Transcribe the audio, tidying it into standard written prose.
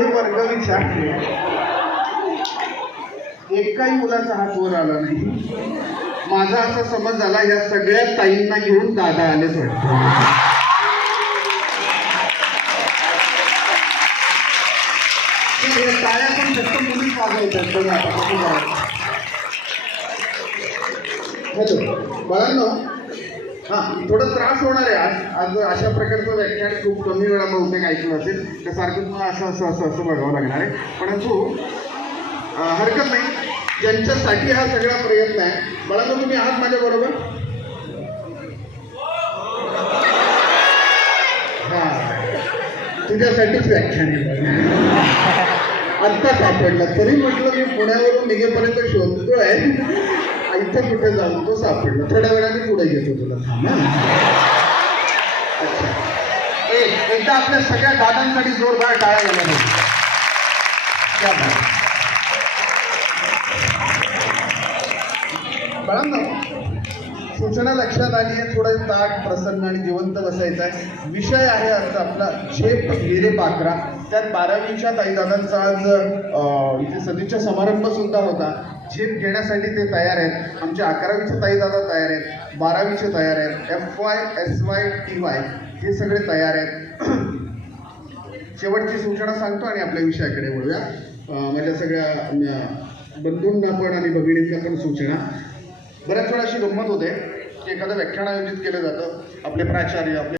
एवढी वर्ग विचारली, एकाही मुलाचा हात वर आला नाही. माझा असा समज झाला या सगळ्या ताईंना घेऊन दादा आलेच वाटतं. टाळ्या पण फक्त मुलीच वाजवतात. हॅलो बाळांनो, हा थोडं त्रास होणार आहे आज अशा प्रकारचं व्याख्यान खूप कमी वेळा बहुतेक ऐकलं असेल, तर सारखं तुम्हाला असं बघावं लागणार आहे. परंतु हरकत नाही, ज्यांच्यासाठी हा सगळा प्रयत्न आहे. बाळांनो तुम्ही आहात माझ्या बरोबर? हा तुझ्यासाठीच व्याख्यान आहे. आत्ता सापडला, तरी म्हटलं मी पुण्यावरून निघेपर्यंत शोधतोय, इथं कुठे जाऊन तो सापडला. थोड्या वेळाने पुढे घेतो तुला, थांब. अच्छा, एकदा आपल्या सगळ्या दादांसाठी जोरदार टाळ्या झाल्या पाहिजे. क्या बात. बाळांनो, सूचना लक्षात आली आहे. थोडं ताट प्रसन्न आणि जिवंत बसायचं आहे. विषय आहे आजचा आपला झेप गिरे पाखरा. त्यात 12वीच्या ताईदादांचा आज इथे सदिच्छा समारंभ सुद्धा होता. झेप घेण्यासाठी ते तयार आहेत. आमच्या 11वीचे ताईदादा तयार आहेत, 12वीचे तयार आहेत, FY SY TY हे सगळे तयार आहेत. शेवटची सूचना सांगतो आणि आपल्या विषयाकडे वळूया. माझ्या सगळ्या बंधूंना पण आणि भगिनींना पण सूचना. बऱ्याच वेळा अशी गंमत होते की एखादं व्याख्यान आयोजित केलं जातं. आपले प्राचार्य, आपले